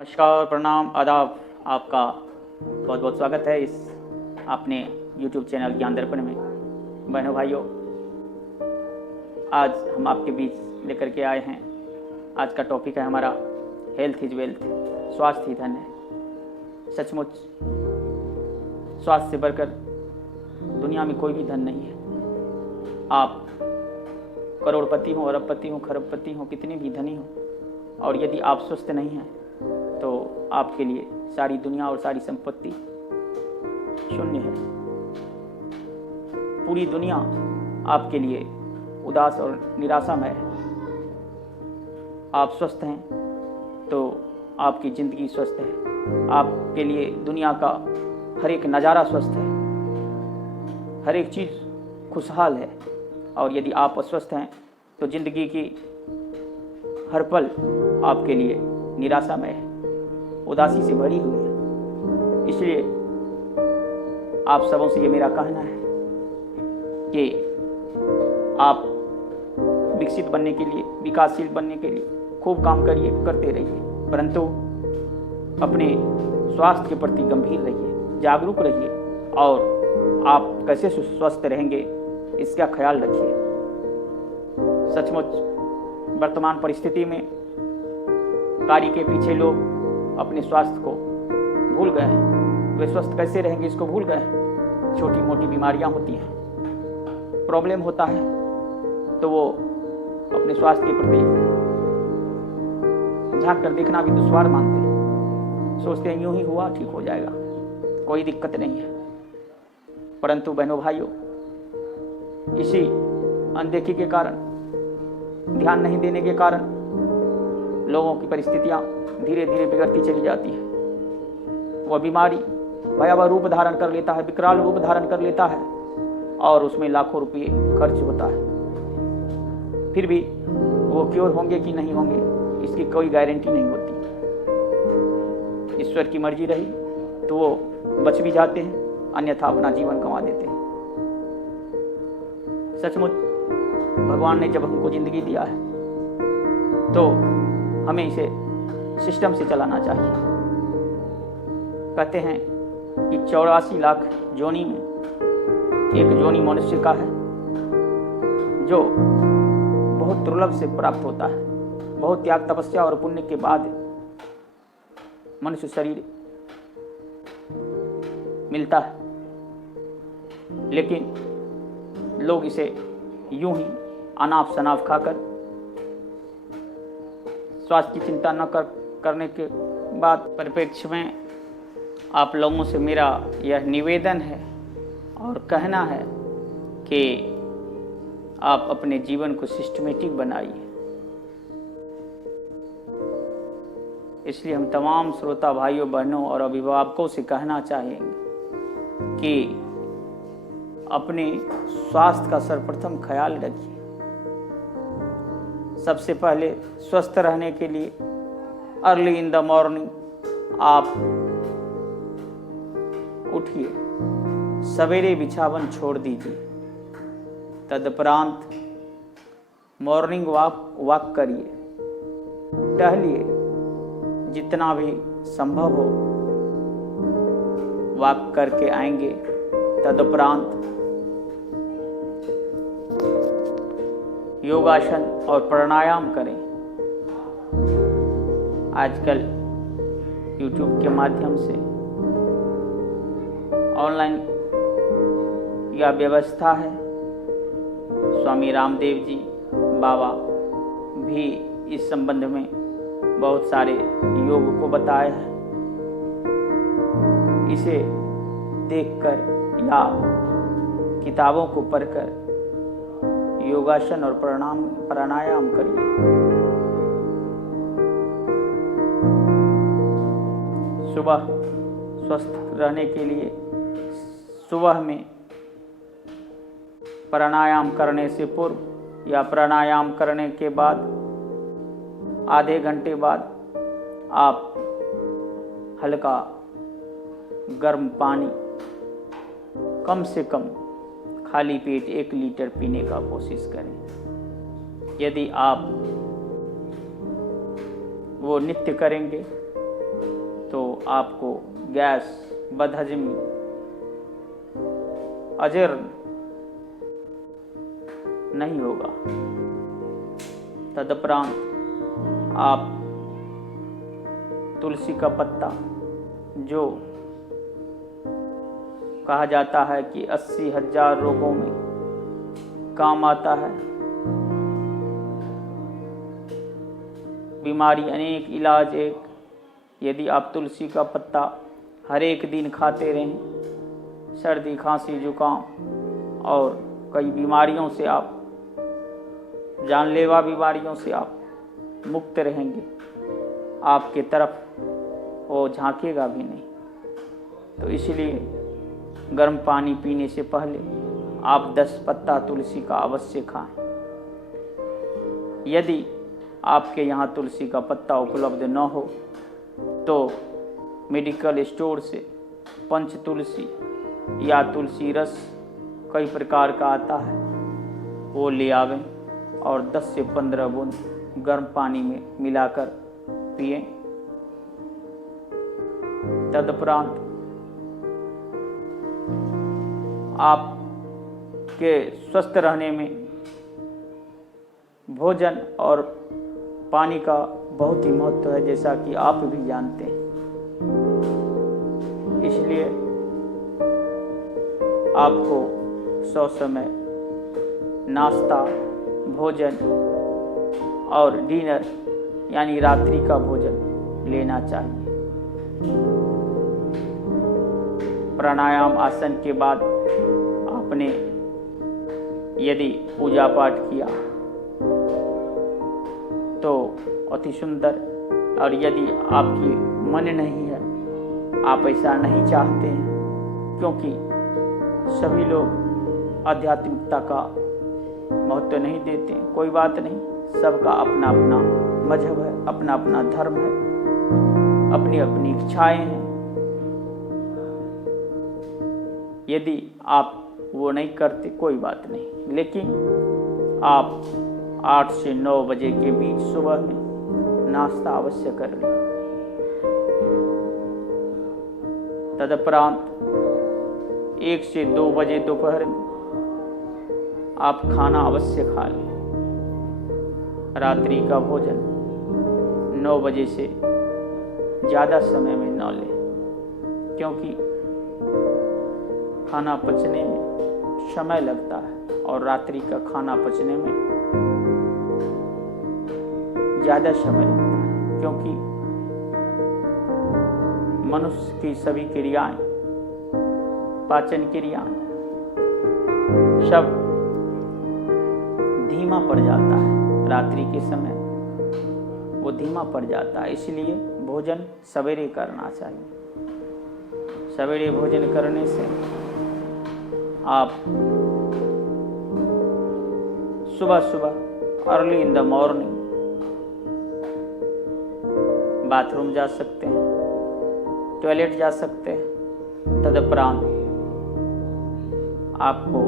नमस्कार, प्रणाम, आदाब। आपका बहुत बहुत स्वागत है इस अपने YouTube चैनल ज्ञान दर्पण में। बहनों भाइयों, आज हम आपके बीच लेकर के आए हैं। आज का टॉपिक है हमारा हेल्थ इज वेल्थ, स्वास्थ्य ही धन है। सचमुच स्वास्थ्य से बढ़कर दुनिया में कोई भी धन नहीं है। आप करोड़पति हो, अरबपति हो, खरबपति हो, कितने भी धनी हो, और यदि आप स्वस्थ नहीं हैं तो आपके लिए सारी दुनिया और सारी संपत्ति शून्य है। पूरी दुनिया आपके लिए उदास और निराशामय है। आप स्वस्थ हैं तो आपकी ज़िंदगी स्वस्थ है। आपके लिए दुनिया का हर एक नज़ारा स्वस्थ है, हर एक चीज़ खुशहाल है। और यदि आप अस्वस्थ हैं तो ज़िंदगी की हर पल आपके लिए निराशामय है, उदासी से भरी हुई है। इसलिए आप सबों से ये मेरा कहना है कि आप विकसित बनने के लिए, विकासशील बनने के लिए खूब काम करिए, करते रहिए, परंतु अपने स्वास्थ्य के प्रति गंभीर रहिए, जागरूक रहिए, और आप कैसे स्वस्थ रहेंगे इसका ख्याल रखिए। सचमुच वर्तमान परिस्थिति में कार्य के पीछे लोग अपने स्वास्थ्य को भूल गए हैं। वे स्वस्थ कैसे रहेंगे इसको भूल गए हैं। छोटी मोटी बीमारियां होती हैं, प्रॉब्लम होता है, तो वो अपने स्वास्थ्य के प्रति झांक कर देखना भी दुश्वार मानते हैं। सोचते हैं यूं ही हुआ ठीक हो जाएगा, कोई दिक्कत नहीं है। परंतु बहनों भाइयों, इसी अनदेखी के कारण, ध्यान नहीं देने के कारण लोगों की परिस्थितियां धीरे धीरे बिगड़ती चली जाती है। वह बीमारी भयावह रूप धारण कर लेता है, विकराल रूप धारण कर लेता है, और उसमें लाखों रुपये खर्च होता है। फिर भी वो क्योर होंगे कि नहीं होंगे इसकी कोई गारंटी नहीं होती। ईश्वर की मर्जी रही तो वो बच भी जाते हैं, अन्यथा अपना जीवन गंवा देते हैं। सचमुच भगवान ने जब हमको जिंदगी दिया है तो हमें इसे सिस्टम से चलाना चाहिए। कहते हैं कि 84 लाख जोनी में एक जोनी मनुष्य का है, जो बहुत दुर्लभ से प्राप्त होता है। बहुत त्याग, तपस्या और पुण्य के बाद मनुष्य शरीर मिलता है, लेकिन लोग इसे यूं ही अनाप शनाप खाकर स्वास्थ्य की चिंता न करने के बाद परिप्रेक्ष्य में आप लोगों से मेरा यह निवेदन है और कहना है कि आप अपने जीवन को सिस्टमेटिक बनाइए। इसलिए हम तमाम श्रोता भाइयों, बहनों और अभिभावकों से कहना चाहेंगे कि अपने स्वास्थ्य का सर्वप्रथम ख्याल रखिए। सबसे पहले स्वस्थ रहने के लिए अर्ली इन द मॉर्निंग आप उठिए, सवेरे बिछावन छोड़ दीजिए, तदुपरांत मॉर्निंग वॉक करिए, टहलिए, जितना भी संभव हो वॉक करके आएंगे। तदुपरांत योगासन और प्राणायाम करें। आजकल YouTube के माध्यम से ऑनलाइन यह व्यवस्था है। स्वामी रामदेव जी बाबा भी इस संबंध में बहुत सारे योग को बताए हैं। इसे देखकर या किताबों को पढ़कर योगासन और प्राणायाम करिए। सुबह स्वस्थ रहने के लिए सुबह में प्राणायाम करने से पूर्व या प्राणायाम करने के बाद आधे घंटे बाद आप हल्का गर्म पानी कम से कम खाली पेट 1 लीटर पीने का कोशिश करें। यदि आप वो नित्य करेंगे तो आपको गैस, बदहजमी, अजीर्ण नहीं होगा। तदुपरांत आप तुलसी का पत्ता, जो कहा जाता है कि 80,000 रोगों में काम आता है, बीमारी अनेक, इलाज एक, यदि आप तुलसी का पत्ता हर एक दिन खाते रहें, सर्दी, खांसी, जुकाम और कई बीमारियों से आप, जानलेवा बीमारियों से आप मुक्त रहेंगे। आपके तरफ वो झांकेगा भी नहीं। तो इसलिए गर्म पानी पीने से पहले आप 10 पत्ता तुलसी का अवश्य खाएं। यदि आपके यहाँ तुलसी का पत्ता उपलब्ध न हो तो मेडिकल स्टोर से पंच तुलसी या तुलसी रस कई प्रकार का आता है, वो ले आवें और 10 से 15 बूंद गर्म पानी में मिलाकर पिएं। तदुपरांत आपके स्वस्थ रहने में भोजन और पानी का बहुत ही महत्व है, जैसा कि आप भी जानते हैं। इसलिए आपको समय नाश्ता, भोजन और डिनर यानी रात्रि का भोजन लेना चाहिए। प्राणायाम आसन के बाद आपने यदि पूजा पाठ किया तो अति सुंदर, और यदि आपकी मन नहीं है, आप ऐसा नहीं चाहते हैं, क्योंकि सभी लोग आध्यात्मिकता का महत्व नहीं देते हैं, कोई बात नहीं, सबका अपना अपना मजहब है, अपना अपना धर्म है, अपनी अपनी इच्छाएं हैं। यदि आप वो नहीं करते कोई बात नहीं, लेकिन आप 8 से 9 बजे के बीच सुबह में नाश्ता अवश्य कर लें। तदुपरांत 1 से 2 बजे दोपहर में आप खाना अवश्य खा लें। रात्रि का भोजन 9 बजे से ज़्यादा समय में न लें, क्योंकि खाना पचने में समय लगता है और रात्रि का खाना पचने में ज़्यादा समय लगता है, क्योंकि मनुष्य की सभी क्रियाएं, पाचन क्रियाएं सब धीमा पड़ जाता है। रात्रि के समय वो धीमा पड़ जाता है, इसलिए भोजन सवेरे करना चाहिए। सवेरे भोजन करने से आप सुबह सुबह early in the morning bathroom जा सकते हैं, टॉयलेट जा सकते हैं। तदुपरांत आपको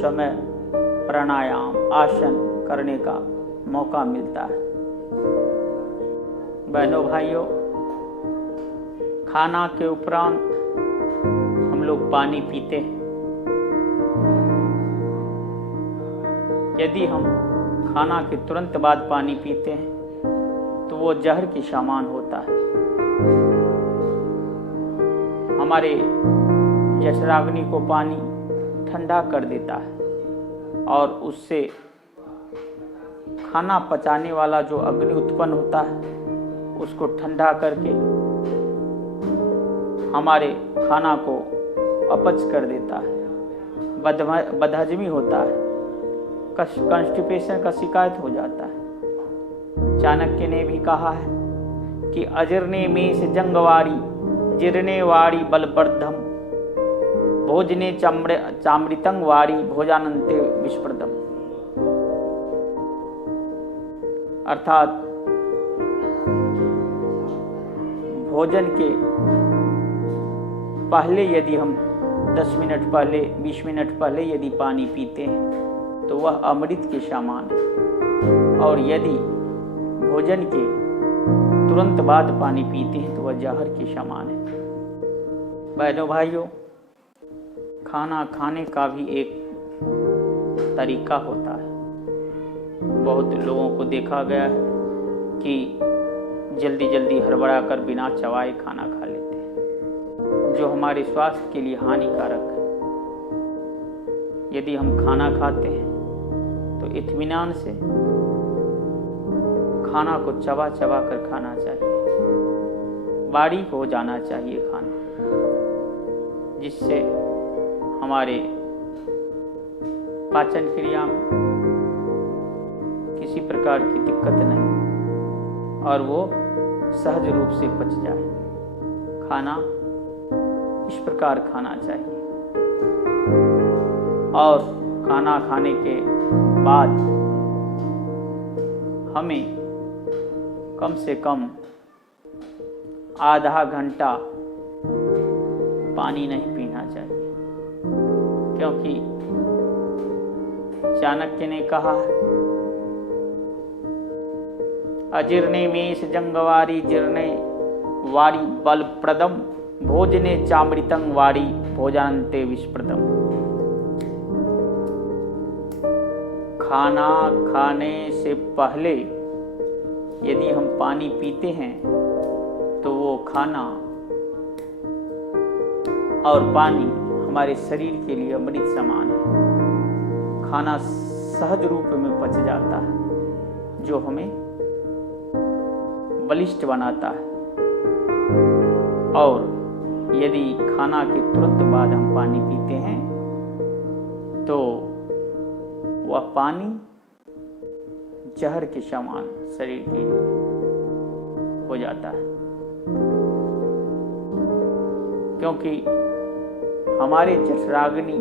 समय प्राणायाम, आसन करने का मौका मिलता है। बहनों भाइयों, खाना के उपरांत हम लोग पानी पीते हैं। यदि हम खाना के तुरंत बाद पानी पीते हैं तो वो जहर की समान होता है। हमारे जठराग्नि को पानी ठंडा कर देता है और उससे खाना पचाने वाला जो अग्नि उत्पन्न होता है उसको ठंडा करके हमारे खाना को अपच कर देता है। बदहजमी होता है, कंस्टिपेशन का शिकायत हो जाता है। चाणक्य ने भी कहा है कि अजीर्णे मेष जंगवारी जीर्णे वारी बलवर्धम भोजने चामृतंग वारी भोजानंते विस्प्रदम। अर्थात भोजन के पहले यदि हम 10 मिनट पहले, 20 मिनट पहले यदि पानी पीते हैं तो वह अमृत के समान है, और यदि भोजन के तुरंत बाद पानी पीते हैं तो वह जहर के समान है। बहनों भाइयों, खाना खाने का भी एक तरीका होता है। बहुत लोगों को देखा गया है कि जल्दी जल्दी हड़बड़ा कर बिना चबाए खाना खा लेते हैं, जो हमारे स्वास्थ्य के लिए हानिकारक है। यदि हम खाना खाते हैं तो इत्मीनान से खाना को चबा चबा कर खाना चाहिए, बारीक हो जाना चाहिए खाना, जिससे हमारे पाचन क्रिया में किसी प्रकार की दिक्कत नहीं और वो सहज रूप से पच जाए। खाना इस प्रकार खाना चाहिए और खाना खाने के बाद हमें कम से कम आधा घंटा पानी नहीं पीना चाहिए, क्योंकि चाणक्य ने कहा है, अजीर्णे मेष जंगवारी जीर्णे वारी बलप्रदम भोजने चामृतं वारी भोजान्ते विषप्रदम। खाना खाने से पहले यदि हम पानी पीते हैं तो वो खाना और पानी हमारे शरीर के लिए अमृत समान है। खाना सहज रूप में पच जाता है, जो हमें बलिष्ठ बनाता है। और यदि खाना के तुरंत बाद हम पानी पीते हैं तो वह पानी जहर के समान शरीर के लिए हो जाता है, क्योंकि हमारे जठराग्नि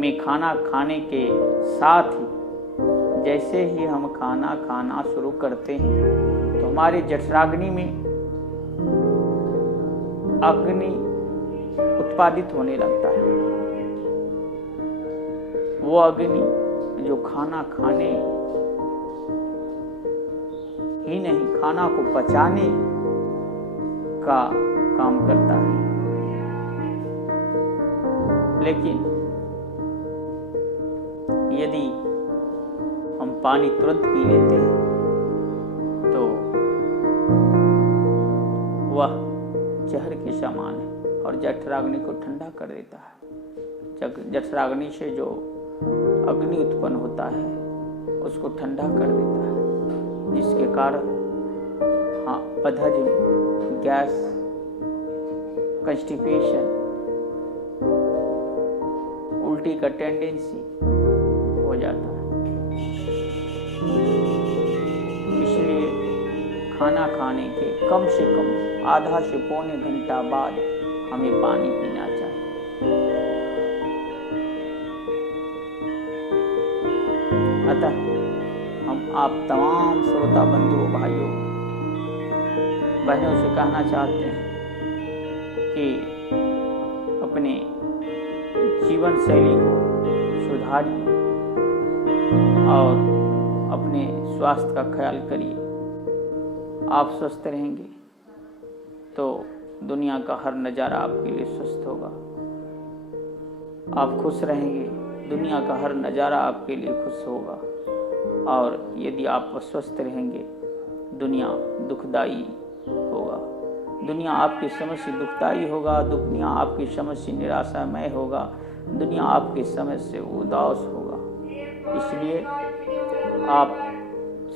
में खाना खाने के साथ ही जैसे ही हम खाना खाना शुरू करते हैं तो हमारे जठराग्नि में अग्नि उत्पादित होने लगता है। वो अग्नि जो खाना खाने ही नहीं, खाना को पचाने का काम करता है। लेकिन यदि हम पानी तुरंत पी लेते हैं तो वह जहर के समान है और जठराग्नि को ठंडा कर देता है। जठराग्नि से जो अग्नि उत्पन्न होता है उसको ठंडा कर देता है, जिसके कारण बदहजम, गैस, कंस्टिपेशन, उल्टी का टेंडेंसी हो जाता है। इसलिए खाना खाने के कम से कम आधा से पौने घंटा बाद हमें पानी पीना चाहिए। अतः हम आप तमाम श्रोता बंधुओं, भाइयों, बहनों से कहना चाहते हैं कि अपने जीवन शैली को सुधारिए और अपने स्वास्थ्य का ख्याल करिए। आप स्वस्थ रहेंगे तो दुनिया का हर नज़ारा आपके लिए स्वस्थ होगा। आप खुश रहेंगे, दुनिया का हर नज़ारा आपके लिए खुश होगा। और यदि आप स्वस्थ रहेंगे, दुनिया दुखदाई होगा। दुनिया आपकी समझ से दुखदाई होगा, दुनिया आपकी समझ से निराशामय होगा, दुनिया आपकी समझ से उदास होगा। इसलिए आप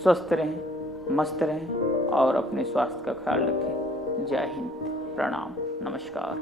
स्वस्थ रहें, मस्त रहें और अपने स्वास्थ्य का ख्याल रखें। जय हिंद, प्रणाम, नमस्कार।